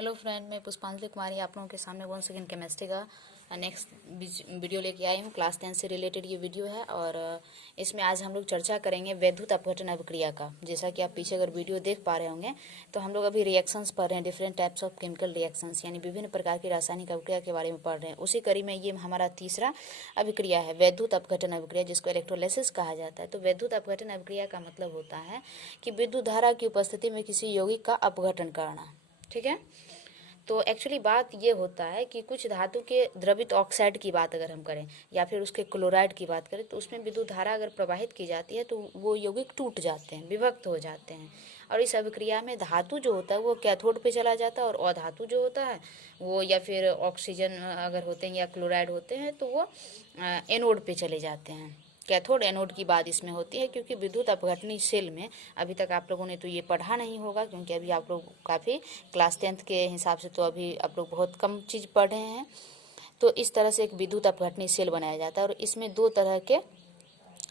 Hello friend, मैं पुष्पांजलि कुमारी आप लोगों के सामने वन सेकेंड केमिस्ट्री का नेक्स्ट वीडियो लेके आई हूँ। क्लास 10 से रिलेटेड ये वीडियो है और इसमें आज हम लोग चर्चा करेंगे वैद्युत अपघटन अभिक्रिया का। जैसा कि आप पीछे अगर वीडियो देख पा रहे होंगे तो हम लोग अभी रिएक्शंस पढ़ रहे हैं, different types of chemical reactions, यानी विभिन्न प्रकार की रासायनिक अभिक्रिया के बारे में पढ़ रहे हैं। उसी कड़ी में ये हमारा तीसरा अभिक्रिया है, वैद्युत अपघटन अभिक्रिया, जिसको इलेक्ट्रोलाइसिस कहा जाता है। तो वैद्युत अपघटन अभिक्रिया का मतलब होता है कि विद्युत धारा की उपस्थिति में किसी यौगिक का अपघटन करना। ठीक है, तो एक्चुअली बात ये होता है कि कुछ धातु के द्रवित ऑक्साइड की बात अगर हम करें या फिर उसके क्लोराइड की बात करें तो उसमें विद्युत धारा अगर प्रवाहित की जाती है तो वो यौगिक टूट जाते हैं, विभक्त हो जाते हैं। और इस अभिक्रिया में धातु जो होता है वो कैथोड पे चला जाता है और अधातु जो होता है वो या फिर ऑक्सीजन अगर होते हैं या क्लोराइड होते हैं तो वो एनोड पे चले जाते हैं। कैथोड एनोड की बात इसमें होती है क्योंकि विद्युत अपघटनी सेल में अभी तक आप लोगों ने तो ये पढ़ा नहीं होगा, क्योंकि अभी आप लोग काफ़ी क्लास 10th के हिसाब से तो अभी आप लोग बहुत कम चीज़ पढ़ रहे हैं। तो इस तरह से एक विद्युत अपघटनी सेल बनाया जाता है और इसमें दो तरह के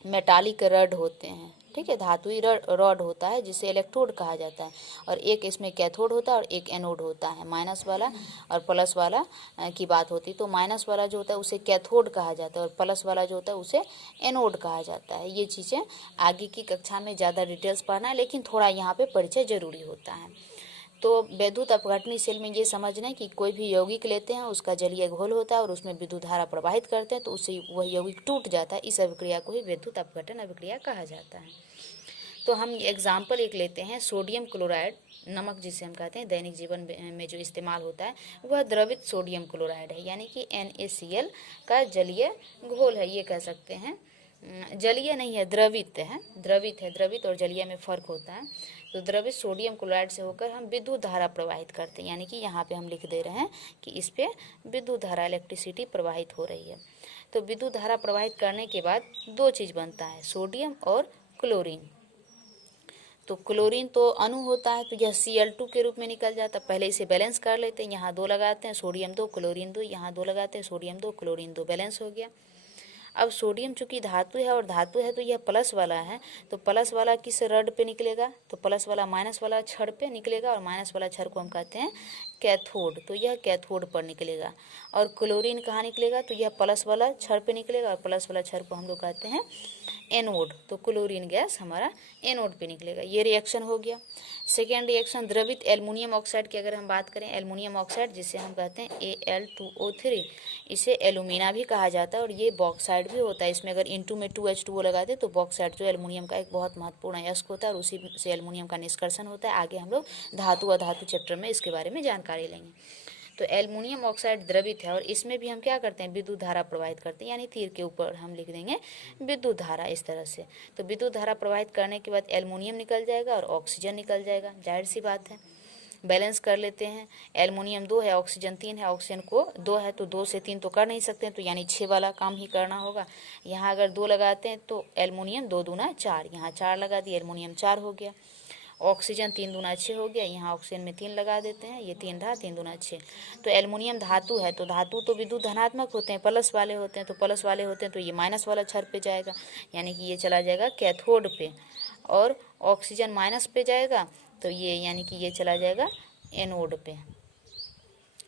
मेटालिक रड होते हैं। ठीक है, धातुई रॉड होता है जिसे इलेक्ट्रोड कहा जाता है और एक इसमें कैथोड होता है और एक एनोड होता है। माइनस वाला और प्लस वाला की बात होती है तो माइनस वाला जो होता है उसे कैथोड कहा जाता है और प्लस वाला जो होता है उसे एनोड कहा जाता है। ये चीज़ें आगे की कक्षा में ज़्यादा डिटेल्स पढ़ना है, लेकिन थोड़ा यहाँ पे परिचय जरूरी होता है। तो वैद्युत अपघटनी सेल में ये समझना है कि कोई भी यौगिक लेते हैं, उसका जलीय घोल होता है और उसमें विद्युत धारा प्रवाहित करते हैं तो उससे वह यौगिक टूट जाता है। इस अभिक्रिया को ही वैद्युत अपघटन अभिक्रिया कहा जाता है। तो हम एग्जाम्पल एक लेते हैं, सोडियम क्लोराइड, नमक जिसे हम कहते हैं, दैनिक जीवन में जो इस्तेमाल होता है वह द्रवित सोडियम क्लोराइड है, यानी कि NaCl का जलीय घोल है। ये कह सकते हैं, जलीय नहीं है, द्रवित है। द्रवित और जलीय में फ़र्क होता है। तो द्रवित सोडियम क्लोराइड से होकर हम विद्युत धारा प्रवाहित करते हैं, यानी कि यहाँ पे हम लिख दे रहे हैं कि इस पे विद्युत धारा, इलेक्ट्रिसिटी प्रवाहित हो रही है। तो विद्युत धारा प्रवाहित करने के बाद दो चीज़ बनता है, सोडियम और क्लोरीन। तो क्लोरीन तो अणु होता है तो यह Cl2 के रूप में निकल जाता है। पहले इसे बैलेंस कर लेते हैं, यहाँ 2 लगाते हैं, सोडियम 2 क्लोरीन 2, यहाँ 2 लगाते हैं, सोडियम 2 क्लोरीन 2, बैलेंस हो गया। अब सोडियम चूंकि धातु है और धातु है तो यह प्लस वाला है, तो प्लस वाला किस रड पे निकलेगा, तो प्लस वाला माइनस वाला छड़ पे निकलेगा और माइनस वाला छड़ को हम कहते हैं कैथोड, तो यह कैथोड पर निकलेगा। और क्लोरीन कहाँ निकलेगा, तो यह प्लस वाला छड़ पे निकलेगा और प्लस वाला छड़ को हम लोग कहते हैं एनोड, तो क्लोरीन गैस हमारा एनोड पे निकलेगा। ये रिएक्शन हो गया। सेकेंड रिएक्शन, द्रवित एल्युमिनियम ऑक्साइड की अगर हम बात करें, एल्युमिनियम ऑक्साइड जिसे हम कहते हैं Al2O3, इसे एल्यूमिना भी कहा जाता है और ये बॉक्साइड भी होता है। इसमें अगर इंटू में 2H2O लगा दे तो बॉक्साइड जो एल्युमिनियम का एक बहुत महत्वपूर्ण अयस्क होता है और उसी से एल्युमिनियम का निष्कर्षण होता है। आगे हम लोग धातु अधातु चैप्टर में इसके बारे में जानकारी लेंगे। तो एल्युमिनियम ऑक्साइड द्रवित है और इसमें भी हम क्या करते हैं, विद्युत धारा प्रवाहित करते हैं, यानी तीर के ऊपर हम लिख देंगे विद्युत धारा, इस तरह से। तो विद्युत धारा प्रवाहित करने के बाद एल्युमिनियम निकल जाएगा और ऑक्सीजन निकल जाएगा, जाहिर सी बात है। बैलेंस कर लेते हैं, एल्युमिनियम 2 है, ऑक्सीजन 3 है, ऑक्सीजन को 2 है तो 2 से 3 तो कर नहीं सकते, तो यानी 6 वाला काम ही करना होगा। यहाँ अगर 2 लगाते हैं तो एल्युमिनियम 2 दूना 4, यहाँ 4 लगा दिए, एल्युमिनियम 4 हो गया। ऑक्सीजन 3 दूना 6 हो गया, यहाँ ऑक्सीजन में 3 लगा देते हैं, ये 3 रहा, 3 दूना 6। तो एल्युमिनियम धातु है तो धातु तो विद्युत धनात्मक होते हैं, प्लस वाले होते हैं, तो प्लस वाले होते हैं तो ये माइनस वाला छड़ पे जाएगा, यानी कि ये चला जाएगा कैथोड पे। और ऑक्सीजन माइनस पे जाएगा तो ये यानी कि ये चला जाएगा एनोड पे,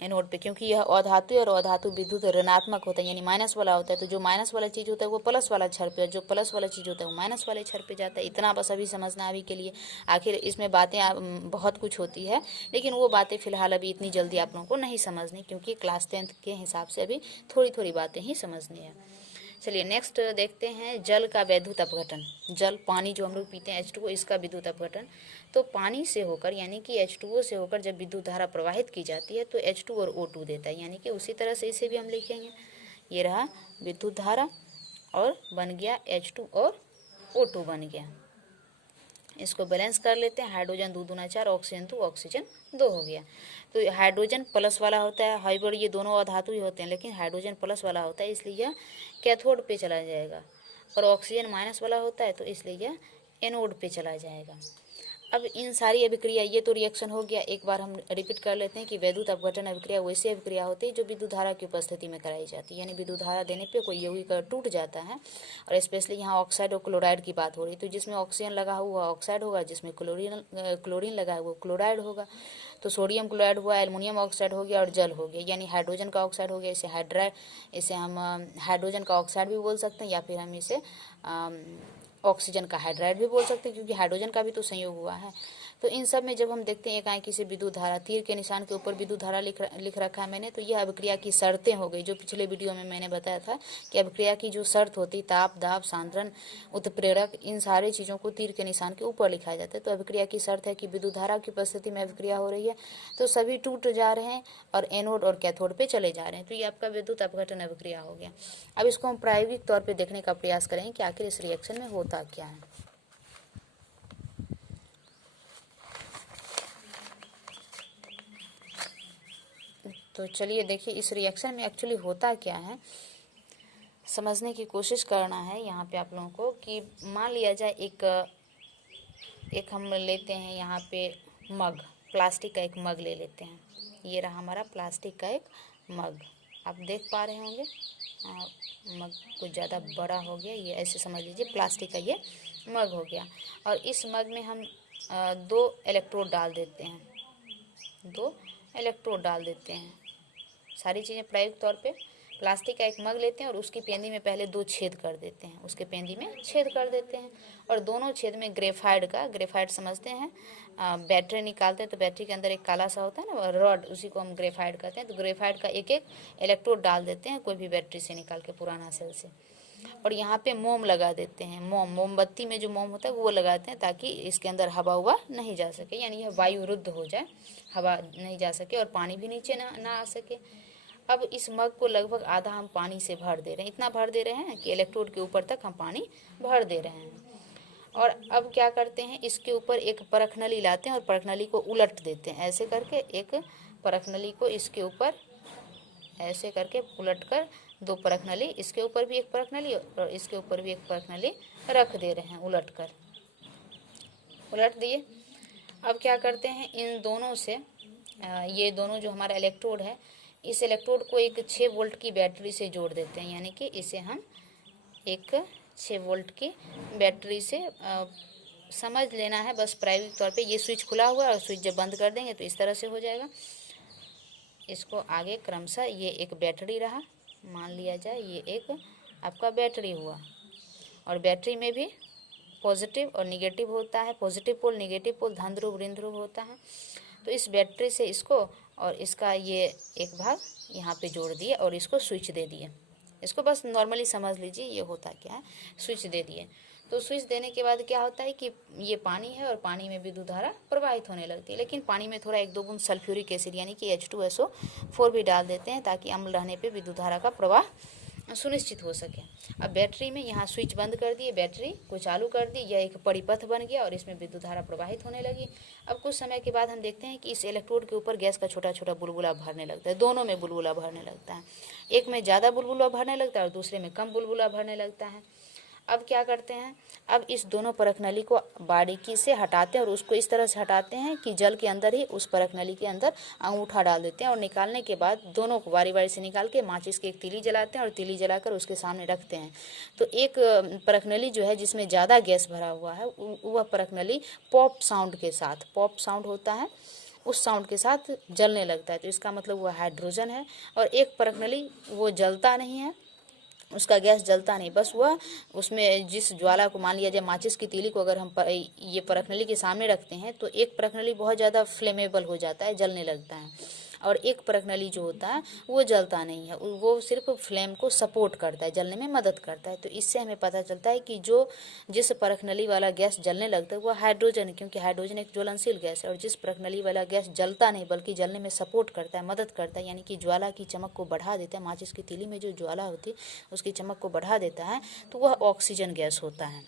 एनोड पे, क्योंकि यह अधातु और अधातु विद्युत ऋणात्मक होता है, यानी माइनस वाला होता है। तो जो माइनस वाला चीज़ होता है वो प्लस वाला छड़ पे और जो प्लस वाला चीज़ होता है वो माइनस वाले छड़ पे जाता है। इतना बस अभी समझना अभी के लिए। आखिर इसमें बातें बहुत कुछ होती है, लेकिन वो बातें फिलहाल अभी इतनी जल्दी आप लोगों को नहीं समझनी, क्योंकि क्लास 10th के हिसाब से अभी थोड़ी थोड़ी बातें ही समझनी है। चलिए नेक्स्ट देखते हैं, जल का वैद्युत अपघटन। जल, पानी जो हम लोग पीते हैं H2O, इसका विद्युत अपघटन। तो पानी से होकर, यानी कि H2O से होकर जब विद्युत धारा प्रवाहित की जाती है तो H2 और O2 देता है, यानी कि उसी तरह से इसे भी हम लिखेंगे। ये रहा विद्युत धारा और बन गया H2 और O2 बन गया। इसको बैलेंस कर लेते हैं, हाइड्रोजन 2 दूना 4, ऑक्सीजन 2, ऑक्सीजन 2 हो गया। तो हाइड्रोजन प्लस वाला होता है, हाइब्रिड ये दोनों अधातु ही होते हैं, लेकिन हाइड्रोजन प्लस वाला होता है इसलिए यह कैथोड पे चला जाएगा, और ऑक्सीजन माइनस वाला होता है तो इसलिए यह एनोड पे चला जाएगा। अब इन सारी अभिक्रिया, ये तो रिएक्शन हो गया। एक बार हम रिपीट कर लेते हैं कि वैद्युत अपघटन अभिक्रिया वैसी अभिक्रिया होती है जो विद्युत धारा की उपस्थिति में कराई जाती है, यानी विद्युत धारा देने पे कोई यौगिक टूट जाता है। और स्पेशली यहाँ ऑक्साइड और क्लोराइड की बात हो रही है, तो जिसमें ऑक्सीजन लगा हुआ ऑक्साइड होगा, जिसमें क्लोरीन लगा है वो क्लोराइड होगा। तो सोडियम क्लोराइड हुआ, एल्युमिनियम ऑक्साइड हो गया और जल हो गया, यानी हाइड्रोजन का ऑक्साइड हो गया। इसे हम हाइड्रोजन का ऑक्साइड भी बोल सकते हैं, या फिर हम इसे ऑक्सीजन का हाइड्राइड भी बोल सकते हैं, क्योंकि हाइड्रोजन का भी तो संयोग हुआ है। तो इन सब में जब हम देखते हैं एकाएकी से विद्युत धारा, तीर के निशान के ऊपर विद्युत धारा लिख रखा है मैंने, तो यह अभिक्रिया की शर्तें हो गई, जो पिछले वीडियो में मैंने बताया था कि अभिक्रिया की जो शर्त होती, ताप, दाब, सांद्रण, उत्प्रेरक, इन सारी चीज़ों को तीर के निशान के ऊपर लिखा जाता है। तो अभिक्रिया की शर्त है कि विद्युत धारा की उपस्थिति में अभिक्रिया हो रही है, तो सभी टूट जा रहे हैं और एनोड और कैथोड पे चले जा रहे हैं। तो ये आपका विद्युत अपघटन अभिक्रिया हो गया। अब इसको हम प्रायोगिक तौर पर देखने का प्रयास करेंगे कि आखिर इस रिएक्शन में होता क्या है। तो चलिए देखिए इस रिएक्शन में एक्चुअली होता क्या है, समझने की कोशिश करना है यहाँ पे आप लोगों को। कि मान लिया जाए एक हम लेते हैं यहाँ पे मग, प्लास्टिक का एक मग ले लेते हैं। ये रहा हमारा प्लास्टिक का एक मग, आप देख पा रहे होंगे। मग कुछ ज़्यादा बड़ा हो गया, ये ऐसे समझ लीजिए प्लास्टिक का ये मग हो गया। और इस मग में हम 2 इलेक्ट्रोड डाल देते हैं, 2 इलेक्ट्रोड डाल देते हैं। सारी चीज़ें प्रायोगिक तौर पे प्लास्टिक का एक मग लेते हैं और उसकी पेंदी में पहले 2 छेद कर देते हैं, उसके पेंदी में छेद कर देते हैं। और दोनों छेद में ग्रेफाइट समझते हैं, बैटरी निकालते हैं तो बैटरी के अंदर एक काला सा होता है ना रॉड, उसी को हम ग्रेफाइट कहते हैं। तो ग्रेफाइट का एक एक इलेक्ट्रोड डाल देते हैं कोई भी बैटरी से निकाल के, पुराना सेल से। और यहाँ पे मोम लगा देते हैं, मोमबत्ती में जो मोम होता है वो लगाते हैं, ताकि इसके अंदर हवा हुआ नहीं जा सके, यानी यह वायु रुद्ध हो जाए, हवा नहीं जा सके और पानी भी नीचे ना आ सके। अब इस मग को लगभग आधा हम पानी से भर दे रहे हैं, इतना भर दे रहे हैं कि इलेक्ट्रोड के ऊपर तक हम पानी भर दे रहे हैं। और अब क्या करते हैं, इसके ऊपर एक परखनली लाते हैं और परखनली को उलट देते हैं, ऐसे करके एक परखनली को इसके ऊपर ऐसे करके उलट कर 2 परखनली, इसके ऊपर भी एक परखनली और इसके ऊपर भी एक परखनली रख दे रहे हैं, उलट दिए। अब क्या करते हैं, इन दोनों से ये दोनों जो हमारा इलेक्ट्रोड है, इस इलेक्ट्रोड को एक 6 वोल्ट की बैटरी से जोड़ देते हैं, यानी कि इसे हम एक 6 वोल्ट की बैटरी से समझ लेना है बस प्रायोगिक तौर पे। ये स्विच खुला हुआ है और स्विच जब बंद कर देंगे तो इस तरह से हो जाएगा। इसको आगे क्रमशः ये एक बैटरी रहा, मान लिया जाए ये एक आपका बैटरी हुआ, और बैटरी में भी पॉजिटिव और निगेटिव होता है, पॉजिटिव पोल निगेटिव पोल, धन ध्रुव ऋण ध्रुव होता है। तो इस बैटरी से इसको और इसका ये एक भाग यहाँ पे जोड़ दिए और इसको स्विच दे दिए। इसको बस नॉर्मली समझ लीजिए ये होता क्या है, स्विच दे दिए। तो स्विच देने के बाद क्या होता है कि ये पानी है और पानी में विद्युत धारा प्रवाहित होने लगती है, लेकिन पानी में थोड़ा 1-2 बूंद सल्फ्यूरिक एसिड यानी कि H2SO4 भी डाल देते हैं, ताकि अम्ल रहने पे विद्युत धारा का प्रवाह सुनिश्चित हो सके। अब बैटरी में यहाँ स्विच बंद कर दिए, बैटरी को चालू कर दी, यह एक परिपथ बन गया और इसमें विद्युत धारा प्रवाहित होने लगी। अब कुछ समय के बाद हम देखते हैं कि इस इलेक्ट्रोड के ऊपर गैस का छोटा छोटा बुलबुला भरने लगता है, दोनों में बुलबुला भरने लगता है, एक में ज़्यादा बुलबुला भरने लगता है और दूसरे में कम बुलबुला भरने लगता है। अब क्या करते हैं, अब इस दोनों परखनली को बारीकी से हटाते हैं और उसको इस तरह से हटाते हैं कि जल के अंदर ही उस परखनली के अंदर अंगूठा डाल देते हैं, और निकालने के बाद दोनों को बारी बारी से निकाल के माचिस की एक तीली जलाते हैं और तीली जलाकर उसके सामने रखते हैं। तो एक परखनली जो है जिसमें ज़्यादा गैस भरा हुआ है, वह परखनली पॉप साउंड के साथ, पॉप साउंड होता है उस साउंड के साथ जलने लगता है। तो इसका मतलब वह हाइड्रोजन है। और एक परखनली वो जलता नहीं है, उसका गैस जलता नहीं, बस वह उसमें जिस ज्वाला को, मान लिया जाए माचिस की तीली को अगर हम ये परखनली के सामने रखते हैं तो एक परखनली बहुत ज़्यादा फ्लेमेबल हो जाता है, जलने लगता है, और एक परखनली जो होता है वो जलता नहीं है, वो सिर्फ फ्लेम को सपोर्ट करता है, जलने में मदद करता है। तो इससे हमें पता चलता है कि जिस परखनली वाला गैस जलने लगता है वो हाइड्रोजन है, क्योंकि हाइड्रोजन एक ज्वलनशील गैस है। और जिस परखनली वाला गैस जलता नहीं बल्कि जलने में सपोर्ट करता है, मदद करता है, यानी कि ज्वाला की चमक को बढ़ा देता है, माचिस की तीली में जो ज्वाला होती है उसकी चमक को बढ़ा देता है, तो वह ऑक्सीजन गैस होता है।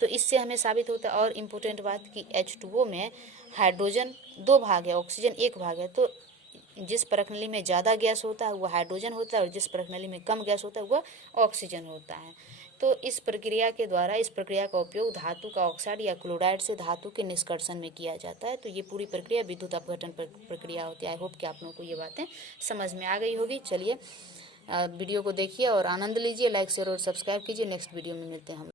तो इससे हमें साबित होता है, और इम्पोर्टेंट बात कि H2O में हाइड्रोजन 2 भाग है, ऑक्सीजन 1 भाग है। तो जिस परखनली में ज़्यादा गैस होता है वह हाइड्रोजन होता है और जिस परखनली में कम गैस होता है वह ऑक्सीजन होता है। तो तो इस प्रक्रिया के द्वारा, इस प्रक्रिया का उपयोग धातु का ऑक्साइड या क्लोराइड से धातु के निष्कर्षण में किया जाता है। तो ये पूरी प्रक्रिया विद्युत अपघटन प्रक्रिया होती है। आई होप कि आप लोगों को ये बातें समझ में आ गई होगी। चलिए वीडियो को देखिए और आनंद लीजिए। लाइक शेयर और सब्सक्राइब कीजिए। नेक्स्ट वीडियो में मिलते हैं हम।